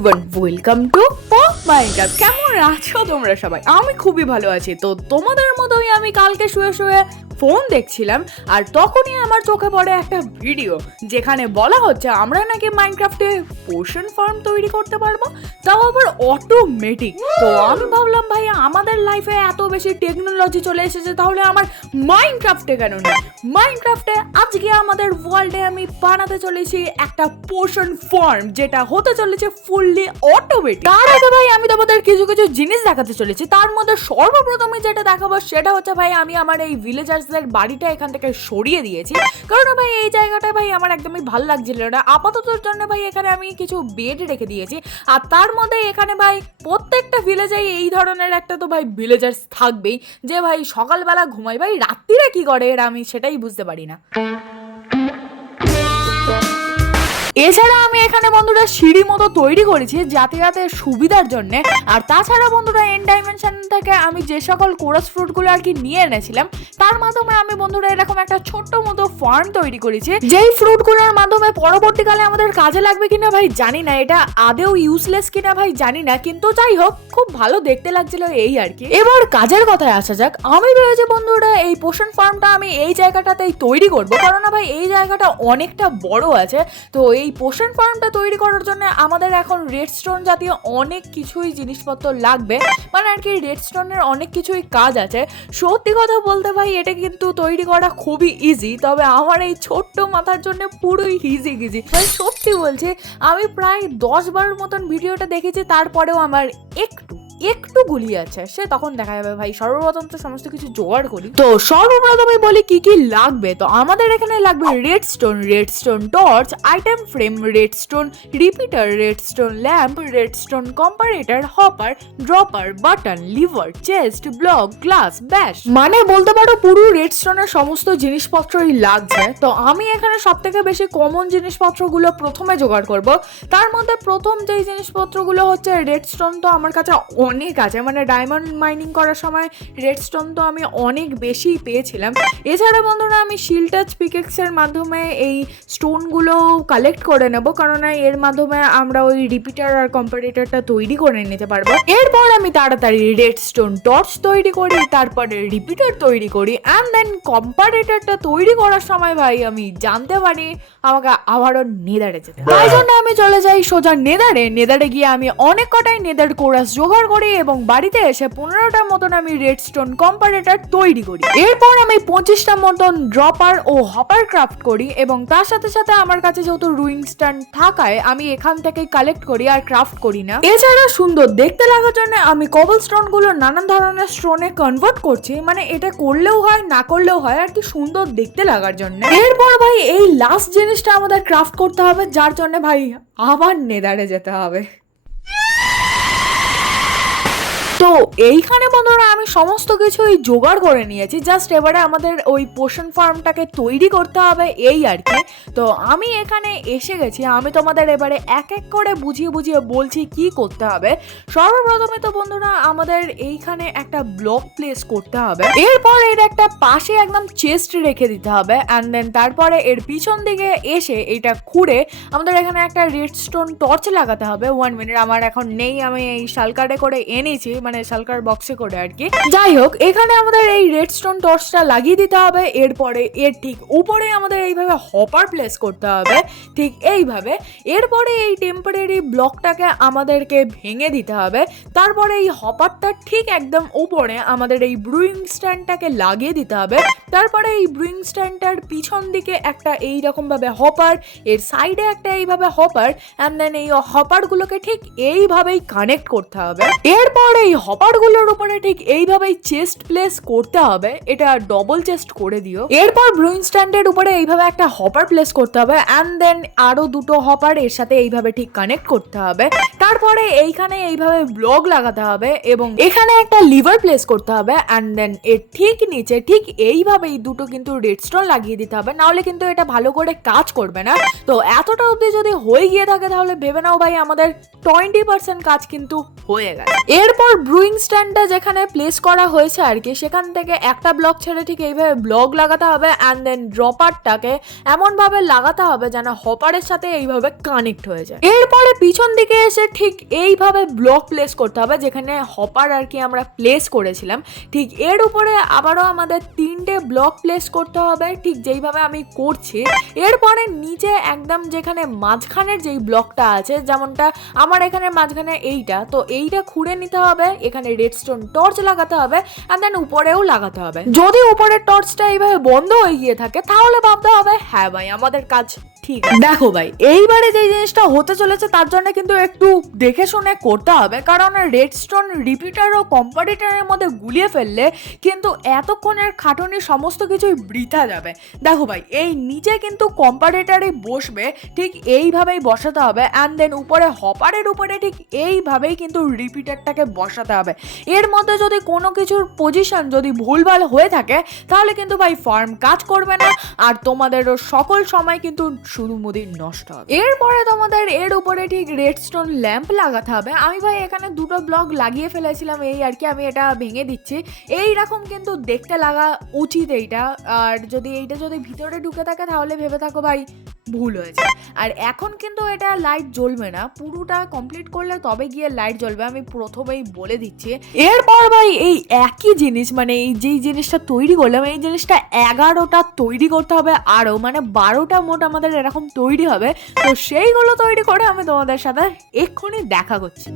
Everyone, welcome to Minecraft. কেমন আছো তোমরা সবাই? আমি খুবই ভালো আছি। তো তোমাদের মতোই আমি কালকে শুয়ে শুয়ে ফোন দেখছিলাম, আর তখনই আমার চোখে পড়ে একটা ভিডিও যেখানে বলা হচ্ছে আমরা নাকি মাইনক্রাফটে পোষণ ফার্ম তৈরি করতে পারবো, তাও আবার অটোমেটিক। তো আমি ভাবলাম ভাই আমাদের লাইফে এত বেশি টেকনোলজি চলে এসেছে, তাহলে আমার মাইনক্রাফটে কেন না? মাইনক্রাফটে আজকে আমাদের ওয়ার্ল্ডে আমি বানাতে চলেছি একটা পোষণ ফার্ম, যেটা হতে চলেছে ফুললি অটোমেটিক। তার আগে ভাই আমি তোমাদের কিছু কিছু জিনিস দেখাতে চলেছি। তার মধ্যে সর্বপ্রথমে যেটা দেখাবো সেটা হচ্ছে ভাই আমি আমার এই ভিলেজার্সদের বাড়িটা এখান থেকে সরিয়ে দিয়েছি, কারণ ভাই এই জায়গাটা ভাই আমার একদমই ভালো লাগছিল না। আপাততর জন্য ভাই এখানে আমি কিছু বেড রেখে দিয়েছি, আর তার মধ্যে এখানে ভাই প্রত্যেকটা ভিলেজে এই ধরনের একটা তো ভাই ভিলেজার্স থাকবেই, যে ভাই সকালবেলা ঘুমায়, ভাই রাত্রিরে কি করে এরা আমি সেটাই বুঝতে পারি না। এছাড়া আমি এখানে বন্ধুরা সিঁড়ি মতো তৈরি করেছি যাতায়াতের সুবিধার জন্য। আর তাছাড়া বন্ধুরা এন্ড ডাইমেনশন থেকে আমি যে সকল কোরাস ফ্রুটগুলো আর কি নিয়ে এনেছিলাম, তার মাধ্যমে আমি বন্ধুরা এরকম একটা ছোট্ট মতো ফার্ম তৈরি করেছি, যেই ফ্রুটগুলোর মাধ্যমে পরবর্তীকালে আমাদের কাজে লাগবে কিনা ভাই জানি না, এটা আদেও ইউজলেস কিনা ভাই জানি না, কিন্তু যাই হোক খুব ভালো দেখতে লাগছিল এই আর কি। এবার কাজের কথায় আসা যাক। আমি ভেবেছি বন্ধুরা এই পোষণ ফার্মটা আমি এই জায়গাটাতেই তৈরি করবো, কারণ ভাই এই জায়গাটা অনেকটা বড় আছে। তো এই পোষণ ফার্মটা তৈরি করার জন্য আমাদের এখন রেডস্টোন জাতীয় অনেক কিছুই জিনিসপত্র লাগবে, মানে আর কি রেডস্টোনের অনেক কিছুই কাজ আছে। সত্যি কথা বলতে ভাই এটা কিন্তু তৈরি করা খুবই ইজি, তবে আমার এই ছোট্ট মাথার জন্য পুরোই ইজি ভাই সত্যি বলছি। আমি প্রায় 10 বারের মতন ভিডিওটা দেখেছি, তারপরেও আমার একটু গুলিয়ে আছে, সে তখন দেখা যাবে। ভাই সর্বপ্রথম তো সমস্ত কিছু জোগাড় করি। তো সর্বপ্রথমে বলি কি কি লাগবে। তো আমাদের এখানে লাগবে redstone torch, item frame, redstone repeater, redstone lamp, redstone comparator, hopper, dropper, button, lever, chest, block, glass, bash, মানে বলতে পারো পুরো রেডস্টোনের সমস্ত জিনিসপত্রই লাগছে। তো আমি এখানে সব থেকে বেশি কমন জিনিসপত্রগুলো প্রথমে জোগাড় করব। তার মধ্যে প্রথম যেই জিনিসপত্রগুলো হচ্ছে রেডস্টোন, তো আমার কাছে অনেক আছে, মানে ডায়মন্ড মাইনিং করার সময় রেডস্টোন তো আমি অনেক বেশি পেয়েছিলাম। এছাড়া বন্ধুরা আমি শিল টাচ পিকেক্সের মাধ্যমে এই স্টোনগুলো কালেক্ট করে নেব, কারণ এর মাধ্যমে আমরা ওই রিপিটার আর কম্পারেটরটা তৈরি করে নিতে পারবো। এরপর আমি তাড়াতাড়ি রেডস্টোন টর্চ তৈরি করি, তারপরে রিপিটার তৈরি করি, অ্যান্ড দেন কম্পারেটরটা তৈরি করার সময় ভাই আমি জানতে পারি আমাকে আবারও নেদারে যেতে, তাই জন্য আমি চলে যাই সোজা নেদারে গিয়ে আমি অনেক কটাই নেদার কোরাস জোগাড় করি এবং বাড়িতে এসে 15টার মতন আমি রেডস্টোন কম্পারেটর তৈরি করি। এরপর আমি 25টা মতন ড্রপার ও হপার ক্রাফট করি, এবং তার সাথে সাথে আমার কাছে যেহেতু রুইং স্ট্যান্ড থাকায় আমি এখান থেকেই কালেক্ট করি আর ক্রাফট করি না। এছাড়া সুন্দর দেখতে লাগার জন্য আমি কবল স্টোন গুলো নানান ধরনের স্টোনে কনভার্ট করছি, মানে এটা করলেও হয় না করলেও হয় আর কি, সুন্দর দেখতে লাগার জন্য। এরপর ভাই এই লাস্ট জিনিসটা আমাদের ক্রাফট করতে হবে, যার জন্য ভাই আবার নেদারে যেতে হবে। তো এইখানে বন্ধুরা আমি সমস্ত কিছুই জোগাড় করে নিয়েছি, জাস্ট এবারে আমাদের ওই পোষণ ফার্মটাকে তৈরি করতে হবে এই আর কি। তো আমি এখানে এসে গেছি, আমি তোমাদের এবারে এক এক করে বুঝিয়ে বলছি কি করতে হবে। সর্বপ্রথমে তো বন্ধুরা আমাদের এইখানে একটা ব্লক প্লেস করতে হবে, এরপর এর একটা পাশে একদম চেস্ট রেখে দিতে হবে, অ্যান্ড দেন তারপরে এর পিছন দিকে এসে এটা খুঁড়ে আমাদের এখানে একটা রেডস্টোন টর্চ লাগাতে হবে। 1 মিনিট, আমার এখন নেই, আমি এই শালকারে করে এনেছি, মানে শালকার বক্সে করে আর কি। যাই হোক এখানে আমাদের এই রেডস্টোন টর্চটা লাগিয়ে দিতে হবে। এরপরে এর ঠিক উপরে আমাদের এইভাবে হপার প্লেস করতে হবে, ঠিক এইভাবে। এরপরে এই টেম্পোরারি ব্লকটাকে আমাদেরকে ভেঙে দিতে হবে। তারপরে এই হপারটা ঠিক একদম উপরে আমাদের এই ব্রুইং স্ট্যান্ডটাকে লাগিয়ে দিতে হবে। তারপরে এই ব্রুইং স্ট্যান্ডটার পিছন দিকে একটা এইরকম ভাবে হপার, এর সাইডে একটা এইভাবে হপার, অ্যান্ড দেন এই হপারগুলোকে ঠিক এইভাবেই কানেক্ট করতে হবে। এরপর এই হপারগুলোর উপরে ঠিক এইভাবেই চেস্ট প্লেস করতে হবে, এটা ডবল চেস্ট করে দিও। এরপর ব্রুইং স্ট্যান্ডের উপরে এইভাবে একটা হপার প্লেস করতে হবে, অ্যান্ড দেন আরো দুটো হপার এর সাথে এইভাবে ঠিক কানেক্ট করতে হবে। তারপরে এইখানে এইভাবে ব্লক লাগাতে হবে এবং এখানে একটা লিভার প্লেস করতে হবে, অ্যান্ড দেন এর ঠিক নিচে ঠিক এইভাবেই দুটো কিন্তু রেডস্টোন লাগিয়ে দিতে হবে, নাহলে কিন্তু এটা ভালো করে কাজ করবে না। তো এতটা অবধি যদি হয়ে গিয়ে থাকে তাহলে ভেবে নাও ভাই আমাদের 20% কাজ কিন্তু হয়ে গেছে। এরপর ব্রুইং স্ট্যান্ডটা যেখানে প্লেস করা হয়েছে আর কি, সেখান থেকে একটা ব্লক ছেড়ে ঠিক এইভাবে ব্লক লাগাতে হবে অ্যান্ড দেন ড্রপারটাকে এমন ভাবে লাগাতে হবে যেন হপারের সাথে এইভাবে কানেক্ট হয়ে যায়। এরপরে পিছন দিকে এসে ঠিক এইভাবে ব্লক প্লেস করতে হবে যেখানে হপার আর কি আমরা প্লেস করেছিলাম। ঠিক এর উপরে আবারও আমাদের 3টে ব্লক প্লেস করতে হবে ঠিক যেইভাবে আমি করছি। এরপরে নিচে একদম যেখানে মাঝখানের যেই ব্লকটা আছে, যেমনটা আমার এখানে মাঝখানে এইটা, তো এইটা খুঁড়ে নিতে হবে, এখানে রেডস্টোন টর্চ লাগাতে হবে এন্ড দেন উপরেও লাগাতে হবে। যদি উপরের টর্চটা এইভাবে বন্ধ হয়ে গিয়ে থাকে তাহলে ভাবতে হবে হ্যাঁ ভাই আমাদের কাজ ঠিক। দেখো ভাই এইবারে যে জিনিসটা হতে চলেছে তার জন্য কিন্তু একটু দেখে শুনে করতে হবে, কারণ রেডস্টোন রিপিটার ও কম্পারেটরের মধ্যে গুলিয়ে ফেললে কিন্তু এতক্ষণের খাটুনি সমস্ত কিছুই বৃথা যাবে। দেখো ভাই এই নিচে কিন্তু কম্পারেটরে বসবে, ঠিক এইভাবেই বসাতে হবে অ্যান্ড দেন উপরে হপারের উপরে ঠিক এইভাবেই কিন্তু রিপিটারটাকে বসাতে হবে। এর মধ্যে যদি কোনো কিছুর পজিশন যদি ভুলভাল হয়ে থাকে তাহলে কিন্তু ভাই ফার্ম কাজ করবে না আর তোমাদেরও সকল সময় কিন্তু শুধু মুদি নষ্ট হবে। এরপরে তোমাদের এর উপরে ঠিক রেডস্টোন ল্যাম্প লাগাতে হবে। আমি ভাই এখানে 2টো ব্লক লাগিয়ে ফেলেছিলাম এই আর কি, আমি এটা ভেঙে দিচ্ছি। এইরকম কিন্তু দেখতে লাগা উচিত এইটা, আর যদি এইটা যদি ভিতরে ঢুকে থাকে তাহলে ভেবে থাকো ভাই ভুল হয়েছে। আর এখন কিন্তু এটা লাইট জ্বলবে না, পুরোটা কমপ্লিট করলে তবে গিয়ে লাইট জ্বলবে, আমি প্রথমেই বলে দিচ্ছি। এরপর ভাই এই একই জিনিস মানে এই যেই জিনিসটা তৈরি করলাম এই জিনিসটা 11টা তৈরি করতে হবে, আরও মানে 12টা মোট আমাদের এরকম তৈরি হবে। তো সেইগুলো তৈরি করে আমি তোমাদের সাথে এক্ষুনি দেখা করছি।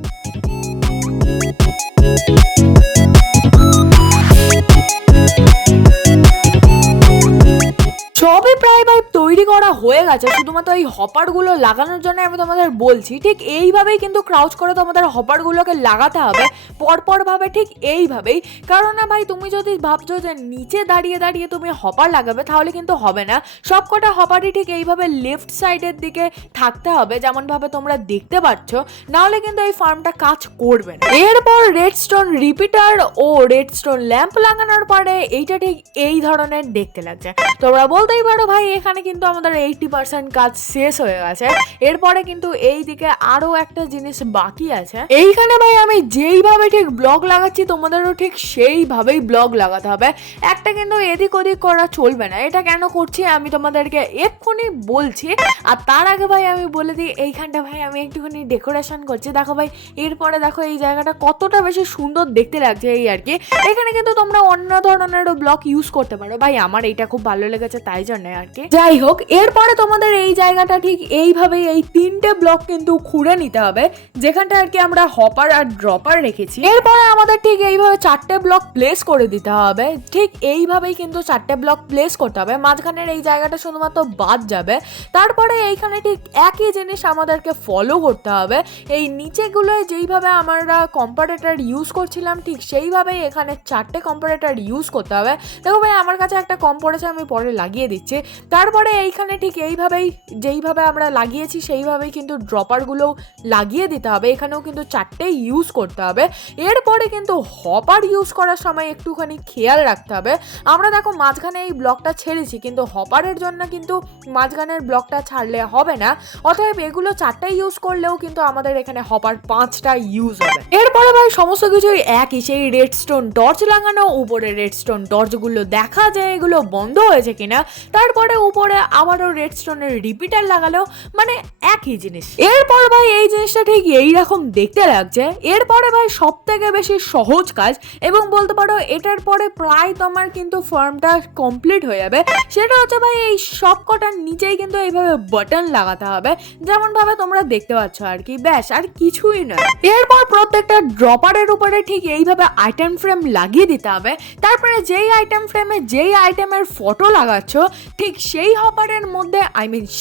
সবই প্রায় ভাই তৈরি করা হয়ে গেছে, শুধুমাত্র এই হপারগুলো লাগানোর জন্য আমি তোমাদের বলছি ঠিক এইভাবেই কিন্তু ক্রাউচ করে তোমাদের হপারগুলোকে লাগাতে হবে পরপর ভাবে, ঠিক এইভাবেই। কারণ না ভাই তুমি যদি ভাবছো যে নিচে দাঁড়িয়ে দাঁড়িয়ে তুমি হপার লাগাবে তাহলে কিন্তু হবে না। সবকটা হপারই ঠিক এইভাবে লেফট সাইডের দিকে থাকতে হবে যেমন ভাবে তোমরা দেখতে পাচ্ছ, নাহলে কিন্তু এই ফার্মটা কাজ করবে না। এরপর রেডস্টোন রিপিটার ও রেডস্টোন ল্যাম্প লাগানোর পরে এইটা ঠিক এই ধরনের দেখতে লাগছে। তোমরা বলতেই পারো ভাই এখানে কিন্তু আমাদের 80% কাজ শেষ হয়ে গেছে। এরপরে কিন্তু এই দিকে আরো একটা জিনিস বাকি আছে। এইখানে ভাই আমি যেইভাবে ঠিক ব্লক লাগাচ্ছি তোমাদেরও ঠিক সেইভাবেই ব্লক লাগাতে হবে, একটা কিন্তু এদিক ওদিক করা চলবে না। এটা কেন করছি আমি তোমাদেরকে এক্ষুনি বলছি। আর তার আগে ভাই আমি বলে দিই এইখানটা ভাই আমি একটুখানি ডেকোরেশন করছি। দেখো ভাই এরপরে দেখো এই জায়গাটা কতটা বেশি সুন্দর দেখতে লাগছে এই আর কি। এখানে কিন্তু তোমরা অন্য ধরনেরও ব্লক ইউজ করতে পারো, ভাই আমার এইটা খুব ভালো লেগেছে তাই জন্য আর কি। যাই হোক এরপরে তোমাদের এই জায়গাটা ঠিক এইভাবে এই 3টে ব্লক কিন্তু খুঁড়ে নিতে হবে যেখানটা আর কি আমরা হপার আর ড্রপার রেখেছি। এরপরে আমাদের ঠিক এইভাবে 4টে ব্লক প্লেস করে দিতে হবে, ঠিক এইভাবেই কিন্তু 4টে ব্লক প্লেস করতে হবে। মাঝখানের এই জায়গাটা শুধুমাত্র বাদ যাবে। তারপরে এইখানে ঠিক একই জিনিস আমাদেরকে ফলো করতে হবে, এই নিচেগুলোয় যেইভাবে আমরা কম্পারেটর ইউজ করছিলাম ঠিক সেইভাবেই এখানে 4টে কম্পারেটর ইউজ করতে হবে। দেখো ভাই আমার কাছে একটা কম পড়েছে আমি পরে লাগিয়ে দিচ্ছি। তারপরে এইখানে ঠিক এইভাবেই যেইভাবে আমরা লাগিয়েছি সেইভাবেই কিন্তু ড্রপারগুলোও লাগিয়ে দিতে হবে, এখানেও কিন্তু 4টে ইউজ করতে হবে। এরপরে কিন্তু হপার ইউজ করার সময় একটুখানি খেয়াল রাখতে হবে। আমরা দেখো মাঝখানে এই ব্লকটা ছেড়েছি কিন্তু হপারের জন্য কিন্তু মাঝখানের ব্লকটা ছাড়লে হবে না, অতএব এগুলো 4টে ইউজ করলেও কিন্তু আমাদের এখানে হপার 5টা ইউজ হবে। এরপরে ভাই সমস্ত কিছুই একই, সেই রেডস্টোন টর্চ লাগানো, উপরে রেডস্টোন টর্চগুলো দেখা যায় এগুলো বন্ধ হয়েছে কিনা, তারপরে উপরে আবারও রেডস্টোনের রিপিটার লাগালো, মানে একই জিনিস। এরপর ভাই এই জিনিসটা ঠিক এইরকম দেখতে লাগছে। এরপরে ভাই সব থেকে বেশি সহজ কাজ এবং বলতে পারো এটার পরে প্রায় তোমার কিন্তু ফার্মটা কমপ্লিট হয়ে যাবে, সেটা হচ্ছে ভাই এই সব কটার নিচেই কিন্তু এইভাবে বাটন লাগাতে হবে যেমন ভাবে তোমরা দেখতে পাচ্ছ আর কি, ব্যাস আর কিছুই না। এরপর প্রত্যেকটা ড্রপারের উপরে ঠিক এইভাবে আইটেম ফ্রেম লাগিয়ে দিতে হবে। তারপরে যেই আইটেম ফ্রেমে যেই আইটেমের ফটো লাগাচ্ছ ঠিক সেই হপারের মধ্যে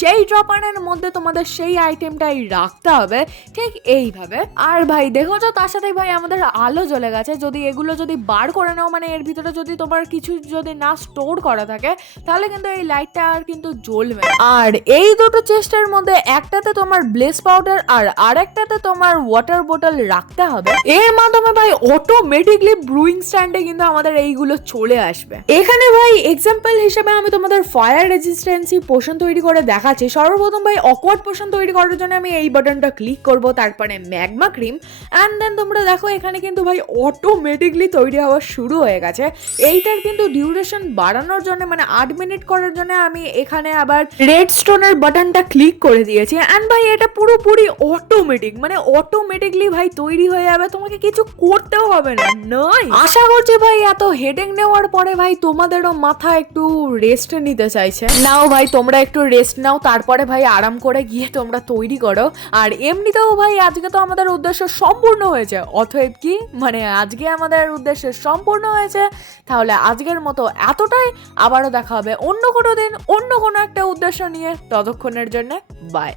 সেই ড্রপারের মধ্যে তোমাদের সেই আইটেমটাই রাখতে হবে ঠিক এইভাবে। আর ভাই দেখো তো তার সাথে ভাই আমাদের আলো জ্বলে গেছে, যদি এগুলো যদি বার করে নাও মানে এর ভিতরে যদি তোমার কিছু যদি না স্টোর করা থাকে তাহলে কিন্তু এই লাইটটা আর কিন্তু জ্বলবে। আর এই দুটো চেস্টের মধ্যে একটাতে তোমার ব্লেস পাউডার আর আরেকটাতে তোমার ওয়াটার বোতল রাখতে হবে। এর মাধ্যমে ভাই অটোমেটিকলি ব্রুইং স্ট্যান্ডে কিন্তু আমাদের এইগুলো চলে আসবে। এখানে ভাই এক্সাম্পল হিসেবে আমি তোমাদের ফায়ার রেজিস্ট্যান্সি কিছু পোষণ তৈরি করে দেখাচ্ছি। সর্বপ্রথম ভাই অকওয়ার্ড পোষণ তৈরি করার জন্য আমি এই বাটনটা ক্লিক করব, তারপরে ম্যাগমা ক্রিম, অ্যান্ড দেন তোমরা দেখো এখানে কিন্তু ভাই অটোমেটিকলি তৈরি হওয়া শুরু হয়ে গেছে। এইটার কিন্তু ডিউরেশন বাড়ানোর জন্য মানে 8 মিনিট করার জন্য আমি এখানে আবার রেড স্টোনের বাটনটা ক্লিক করে দিয়েছি। অ্যান্ড ভাই এটা পুরোপুরি অটোমেটিক, মানে অটোমেটিকলি ভাই তৈরি হয়ে যাবে, তোমাকে কিছু করতেও হবে না। নয়, আশা করছি ভাই এত হেডেক নেওয়ার পরে ভাই তোমাদেরও মাথা একটু রেস্ট নিতে চাইছে। নাও ভাই তোমরা একটু রেস্ট নাও, তারপরে ভাই আরাম করে গিয়ে তোমরা তৈরি করো। আর এমনিতেও ভাই আজকে তো আমাদের উদ্দেশ্য সম্পূর্ণ হয়েছে, অতএব কি মানে আজকে আমাদের উদ্দেশ্য সম্পূর্ণ হয়েছে। তাহলে আজকের মতো এতটাই, আবারও দেখা হবে অন্য কোনো দিন অন্য কোনো একটা উদ্দেশ্য নিয়ে। ততক্ষণের জন্য বাই।